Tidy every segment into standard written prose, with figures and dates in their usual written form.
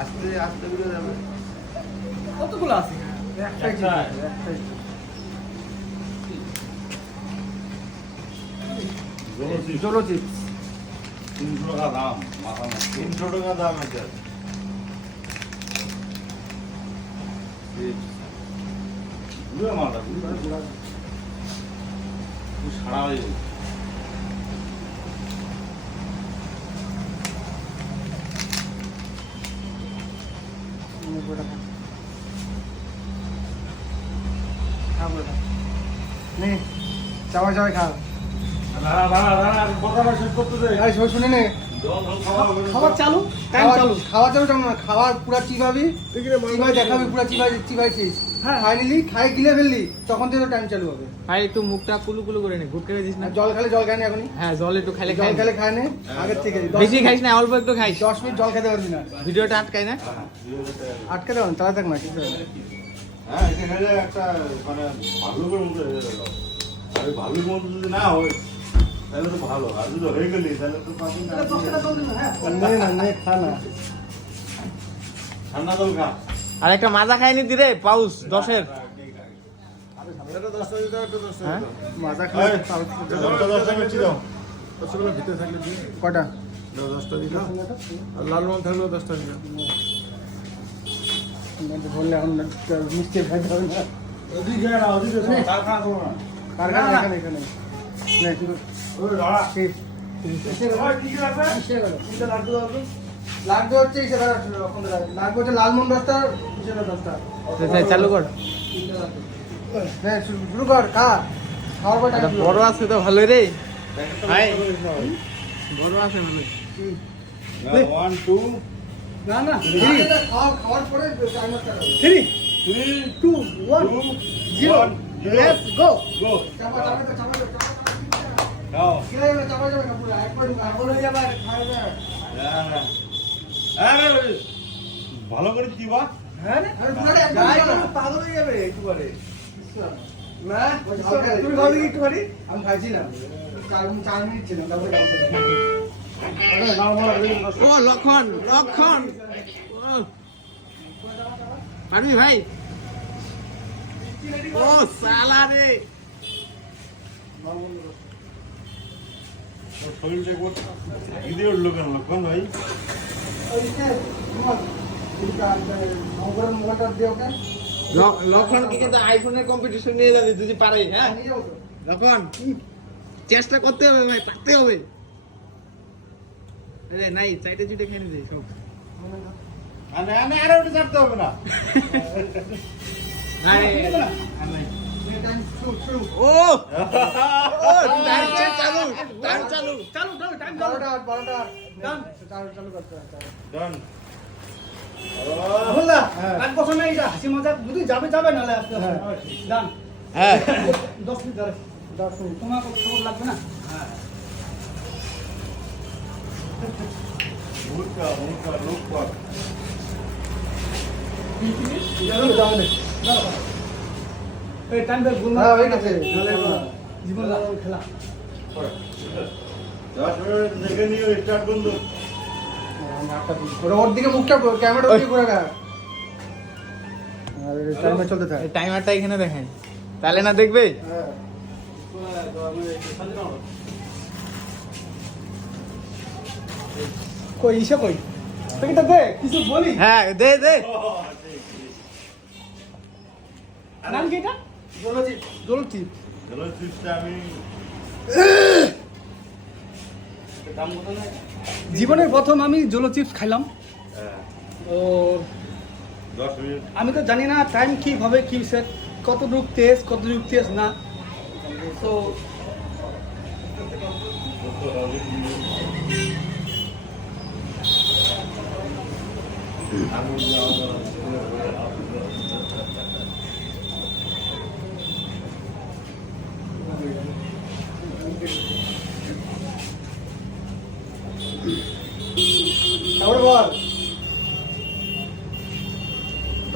আস্তে আস্তে ঘুরে যাবে। কতগুলো আছে? একটাই। জলো চিপস 300 টাকা দাম, মাথা নষ্ট। 300 টাকা দাম আছে। ঘুরে মাথা, ঘুরে। সারা হয়ে গেছে। চাওয়া চাওয়া খা। কথাটা শেষ করতে দে। আরে সবাই শুনে নে। খাবার চালু, টাইম চালু। খাওয়া চালু কেমন না? খাওয়ার পুরা চিবাবি, চিবাই দেখাবি, পুরা চিবাইছিস। হ্যাঁ। ফাইনালি খাই গিলে ফেললি, তখন থেকে টাইম চালু হবে। ভাই একটু মুখটা কুলু কুলু করে নে, গুটকে দিস না। আর জল খালি জল খায় না এখনই। হ্যাঁ, জল একটু খাইলে জল খাই। খেলে খায় না আগের থেকে। বেশি খাইস না, অল্প একটু খাইস। 10 মিনিট জল খেতে পারবি না। ভিডিওটা আটকাই না। আটকে দেবেন, তারা থাক না কিছু হবে না। হ্যাঁ, এটা খেলে একটা মানে ভাল্লুকের মতো হয়ে গেল। আর এই ভাল্লুকের মতো যদি না হয়, তাহলে তো ভালো। আর যদি হয়ে গেলি, তাহলে তো পাবি না। নে না, নে খা না। ঠান্ডা জল খা। আর একটা মাজা খাইনি দিরে, পাউস 10-এর। এটা 10 টাকা দিতে হবে, 10 টাকা হ্যাঁ? দাও। মাজা খাই এই, জলটা 10 টাকা বেশি দাও। রসগোল্লা ভিতরে থাকলে দিয়ে কটা? দাও, 10 টাকা দিও। আর লাল মাল থাকলেও 10 টাকা দিও। বললে এখন মিষ্টি খাইতে হবে না। ওদিকে না, ওদিকে শোনো, কার খাওয়া করো না। কারখানা এখানে এখানে নে শুধু ওই দাঁড়া। ঠিক ওই, ঠিক আছে? লাগবে হচ্ছে ইসে লাগবে হচ্ছে লালমোহন 10টা, ইসেটা 10টা। চালু কর। হ্যাঁ শুরু কর, খা। খাওয়ার পর একটা টাইম বড় আছে তো ভালোই রে। ভাই, বড় আছে ভালোই। না, 1, 2, না না। খাওয়ার পরে টাইমার চালাও। 3 3, 2 1 0 1, লেটস গো। go. চাপা চাপা চাপা চাপা খাও। চাপা যাবে না পুরো একবার আগল হয়ে যাবে আর খাওয়া যাবে। হ্যাঁ। আরে, ভালো করে চিবা। হ্যাঁ রে? আরে পুরো একবার গাই খাওয়া। পাগল হয়ে যাবে একবারে। না, হালকা তুমি ভালো দেখি একটু খালি। আমি খাইছি না 4 মিনিট ছিল তারপরে ও লক্ষণ, লক্ষণ। ও, পারবি ভাই? ও সালা রে। ওর শরীরটা একবার ঘিরে উঠলো কেন, লক্ষণ ভাই? মোবাইলটা দিয়ে ওকে লক্ষণ কি কিন্তু আইফোনের কম্পিটিশন নিয়ে যাবে যদি পারে, হ্যাঁ? নিয়ে যাবো তো। লক্ষণ, চেষ্টা করতে হবে ভাই, পারতে হবে। আরে নাই, চাইতে চুটে খেয়ে নিতে সব। আরে ওটা ছাড়তে হবে না। আরে, টাইম শুরু ও ও টাইম চালু, টাইম চালু। চালু দাও, টাইম চালু। 12টা Done. চালু করতে হবে। Done. বলদা, হ্যাঁ। এক বছর না এটা হাসি মজাক যদি যাবে যাবে নালে আস্তে আস্তে। হ্যাঁ। ডান। হ্যাঁ, 10 মিনিট ধরে। 10 মিনিট তোমার খবর লাগবে না? মুখটা, লোক কর। এই টাইম বেল ভুল না। হ্যাঁ হয়ে গেছে জীবন খেলা। 10 মিনিট দেখে নিও, স্টার্ট বন্ধ। ওর দিকে মুখটা ক্যামেরা দিকে ঘুরে গা আর টাইমার চলতে থাকে টাইমারটা এখানে দেখেন, তাহলে না দেখবে। হ্যাঁ কই ইসে কই? প্যাকেটটা দে, কিছু বলি। হ্যাঁ, দে দে। নাম কি এটা? জলজি জলটি। চলো, চিপসটা আমি দাম কত না? জীবনের প্রথম আমি জলো চিপস খাইলাম। হ্যাঁ, ও 10 মিনিট। আমি তো জানি না টাইম কিভাবে কি সেট, কতটুক তেজ না। তো তারপরে বল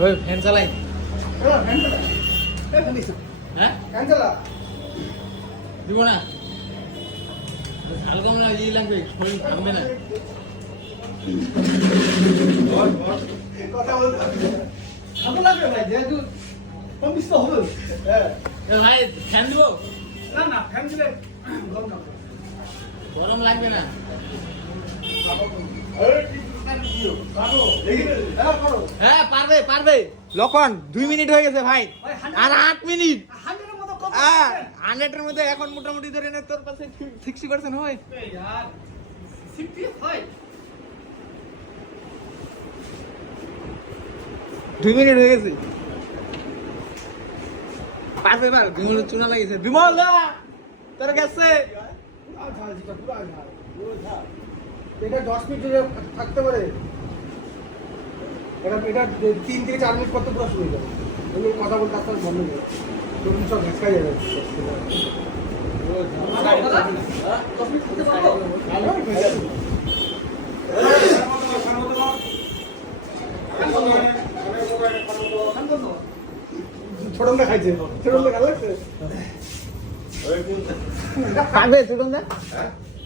ওই ফ্যান চালাই। হ্যাঁ, ক্যান্সেলা দিব না। হালকা মনে হয় ই লাগবে, শরীর থাকবে না। বল, বল। কথা বলতে ভালো লাগবে ভাই, যেহেতু কম বেশি তো হবে। হ্যাঁ। ভাই ফ্যান দিব? না না, ফ্যান দিলে গরম না পড়ে। গরম লাগবে না। হ্যাঁ পারবে পারবে। লক্ষণ 2 মিনিট হয়ে গেছে ভাই, আর 8 মিনিট। 100 এর মতো কত? 100 এর মধ্যে এখন মোটামুটি ধরে নে তোর কাছে 60% হয়। यार 65 2 মিনিট হয়ে গেছে। পারবে পার, বিমল চুনা লাগিয়েছে। বিমল দা তোর কাছে এটা 10 মিনিট ধরে থাকতে পারে। এটা 3 থেকে 4 মিনিট করতে পুরো শুরু হয়ে যাবে। এগুলো কথা বলতে আসতে বন্ধ হয়ে যাবে। তখন সব ভেসকাই যাবে। 10 মিনিট করতে পারবো? ছোটনটা খাইছে। ছোটনটা ভালো লাগছে? পারবে সুগন্ধ দা?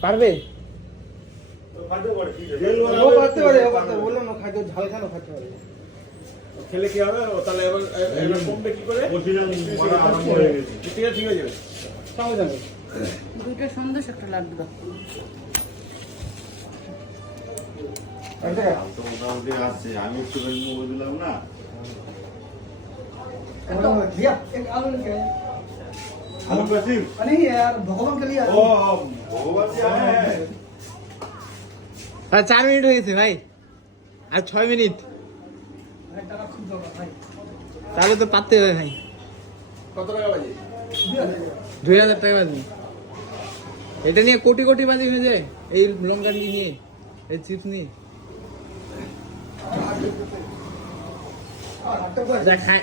পারবে? ও পারতে পারে, ও পারতে পারে। বললাম না খাইতে ঝাল খানো খাইতে পারে। খেলে কি হবে? ও তাহলে এবার কমবে কি করে? বসিলাম মারা আরম্ভ হয়ে গেছে। ঠিক হয়ে যাবে। সঙ্গে যাবে। দুইটা সন্দেশ একটা লাগবে দাও। একটা তো মোটামুটি আসছে, আমি একটু মোবাইল দিলাম না। भैया एक आलू लेके आए। आलू कैसी? नहीं यार भगवान के लिए आलू। ओ भगवान जी आए हैं। 4 মিনিট হয়ে গেছে ভাই, আর 6 মিনিট। भाई टाका खूब दो भाई। তাহলে তো পারতে হবে ভাই। কত টাকা বাজে? 2000 টাকা বাজি। এটা নিয়ে কোটি কোটি বাজি হয়ে যায়, এই লঙ্কা নিয়ে, এই চিপস নিয়ে।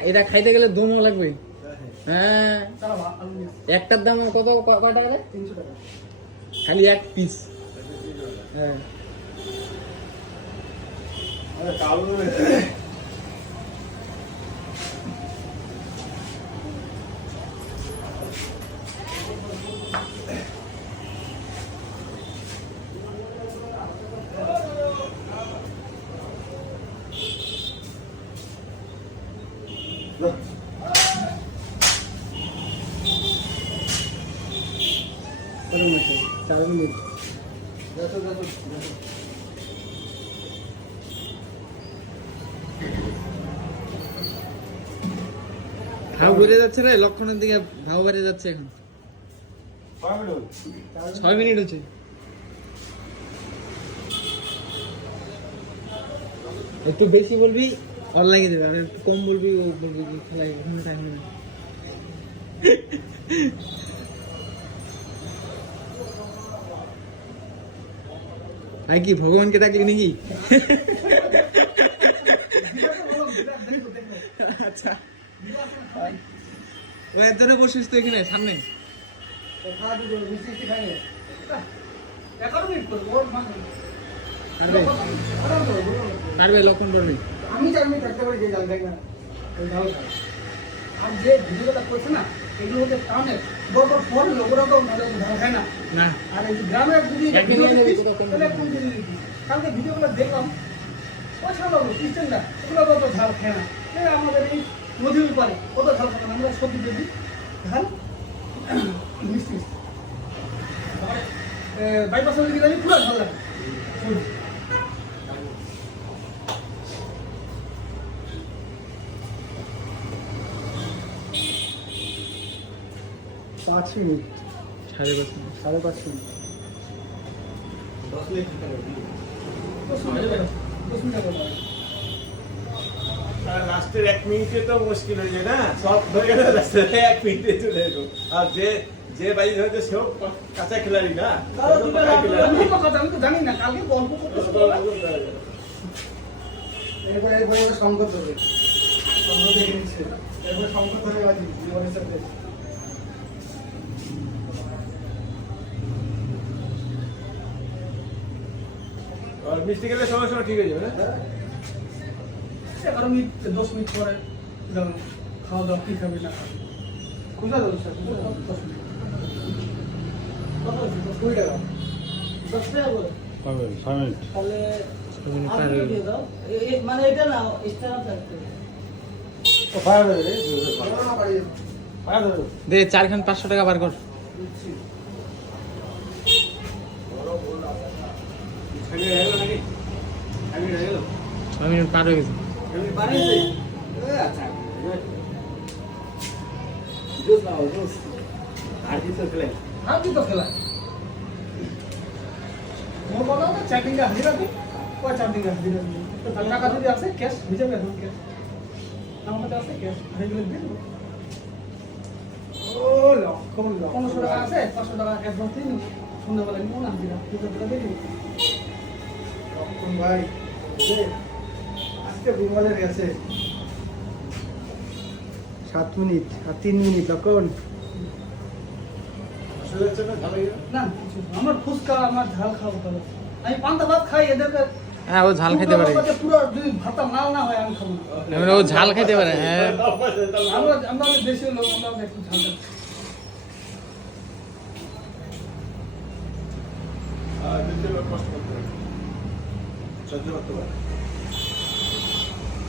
এটা খাইতে গেলে দমও লাগবে। হ্যাঁ, चलो आलू ले। একটার দাম কত কত টাকা রে? 300 টাকা। খালি এক পিস। হ্যাঁ अरे कालू में चार मिनट। ঘাও বেড়ে যাচ্ছে রে, লক্ষণের দিকে ঘাও বেড়ে যাচ্ছে এখন। 6 মিনিট হচ্ছে। একটু বেশি বলবি অনলাইনে দেবে, আর একটু কম বলবি ও বলবি কি খেলাই ওখানে টাইম নেই। ভাই কি ভগবানকে ডাকলি নাকি? আচ্ছা ওই ধরে বসিস তো এখানে সামনে। खा दो मिस्त्री से खाएंगे। 11 মিনিট করব ওর মানে পারবে आराम करो बोलो। পারবে লক্ষণ পারবে। আমি 4 মিনিট থাকতে পারি যে জাল খাই না। ওই ঝাল খাই। আর যে ভিডিওটা করছে না, এগুলো হচ্ছে টাউনে বড় বড় ফল লোকরা তো মানে ধান খায় না। না আর এই গ্রামের যদি একদিন ভিডিও নিয়ে দেখিস, নেবে, কোথাও তাহলে কোন দিন দেখিস? কালকে ভিডিওগুলো দেখলাম, পয়সা বাবু ক্রিশ্চানরা ওগুলো কত ঝাল খায় না। এই আমাদের এই নদীর পারে কত ঝাল খায় না, আমরা সবজি যদি ঝাল মিষ্টি বাইপাসের দিকে গেলে পুরো ঝাল লাগে। पाँच मिनट 5.5 মিনিট। 5.5 मिनट 10 मिनट खत्म हो गई। 10 মিনিট হবে। আর লাস্টের 1 মিনিটে তো মুশকিল হয়ে যায় না, সব ধরে গেলে লাস্টের 1 মিনিটে চলে এলো। আর যে বাইরে হয়তো সেও কাঁচা খেলাড়ি না, আমি তো কথা আমি তো জানি না, কালকে গল্প করতে এরপরে এরপরে সংকট ধরে সংকট দেখে নিচ্ছে এরপরে সংকট ধরে আছি জীবনের সাথে আর মিষ্টি খেলে সঙ্গে সঙ্গে ঠিক হয়ে যাবে না? 11 মিনিট 10 মিনিট পরে যাবো খাওয়া দাওয়া কি খাবে না খাবে। খুঁজা দেবো স্যার 10 মিনিট কত হচ্ছে 20 টাকা 10 টাকা বলে হবে 5 মিনিট। তাহলে মিনিট পার আর হয়ে দিয়ে গেল। দাও মানে এটা না স্ট্যান্ড থাকতে ও ফায়ার ধরে রে ফায়ার ধরে দে 4,500 টাকা বার কর। খালি হয়ে গেল নাকি? খালি হয়ে গেল? 6 মিনিট পার হয়ে গেছে। এমনি বানিয়েছে? আচ্ছা। জুস নাও, জুস। আর কি তো খেলেন? আর কি তো খেলা মোর বলা না চ্যাটিং কা হাজিরা দি কয় চ্যাটিং কা হাজিরা দি তো টাকা যদি আছে ক্যাশ হয়ে যাবে এখন ক্যাশ আমার কাছে আছে ক্যাশ হয়ে গেলে দিয়ে দেবো ও লক্ষ 500 টাকা আছে 500 টাকা অ্যাডভান্স দিন সন্ধ্যাবেলা নিও না হাজিরা 200 টাকা দিয়ে দিন লক্ষণ ভাই আজকে বিমলের গেছে 7 মিনিট আর 3 মিনিট লক্ষণ আসলে হচ্ছে না ভালো গেল না কিছু না। আমার ফুচকা আমার ঝাল খাবো ভালো আমি পান্তা ভাত খাই এদেরকে হ্যাঁ ও ঝাল খেতে পারে। পুরো যদি ভাতটা লাল না হয় আমি খাবো না মানে ও ঝাল খেতে পারে। হ্যাঁ আমরা দেশীয় লোক আমরা একটু ঝাল খাই। দ্বিতীয় লোক কষ্ট করতে পারে সহ্য করতে পারে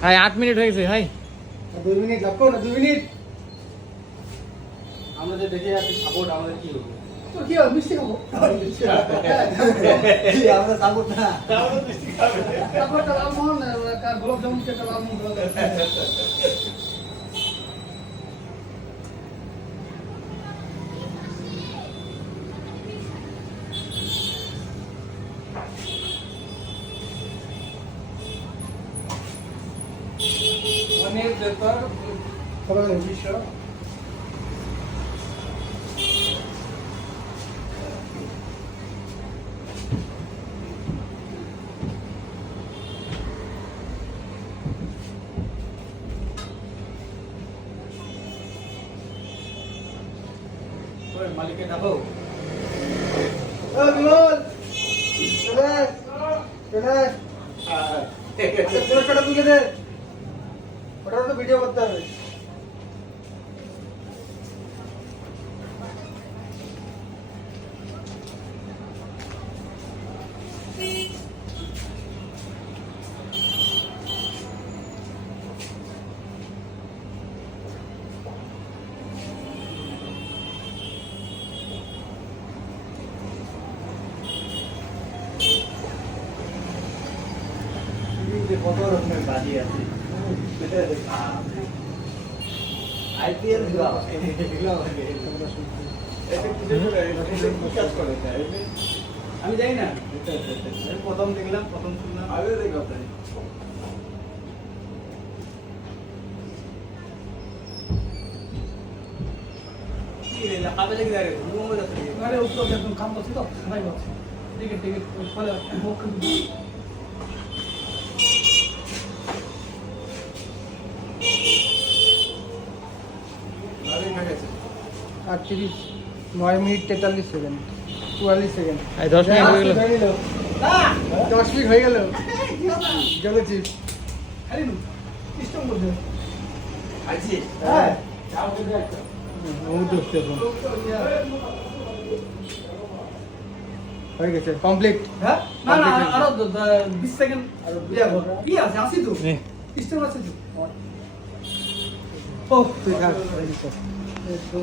ভাই 8 মিনিট হয়ে গেছে ভাই। 2 মিনিট লক্ষণ 2 মিনিট আমরা যে দেখে আছি সাপোর্ট আমাদের কি হবে? তোর কি হবে মিষ্টি খাবো আমরা সাপোর্ট না আমাদের দৃষ্টি খাবে তারপর একটা লালমোহন গোলাপ জামুন একটা লালমোহন অনেক ব্যাপার খবর নেই বিশ্ব ওই মালিককে ডাকো। ও বিমল চলে চলে পুরস্কারটা তুলে দে ওটা তো ভিডিও করতে হবে কত রকমের বাজি আছে আইপিএল দিলাম আমি যাই না প্রথম দেখলাম প্রথম শুনলাম আগে দেখলাম তাই কি রে কাবে দেখি রে ঘুমো যাচ্ছে আরে উত্তর একদম কাম করছি তো খারাই করছি টিকিট টিকিট ফলে বুক করে আরে গেছে 38 9 মিনিট 43 সেকেন্ড 44 সেকেন্ড ভাই 10 মিনিট হয়ে গেল। 10 মিনিট হয়ে গেল গেল চিপ খালি নু সিস্টেম করতে আইছি হ্যাঁ যাও করে একটা হয়ে গেছে কমপ্লিট হ্যাঁ না না আরো 20 সেকেন্ড আর কি আছে আসি তো নে সিস্টেম আছে তো ও তুই থাক তো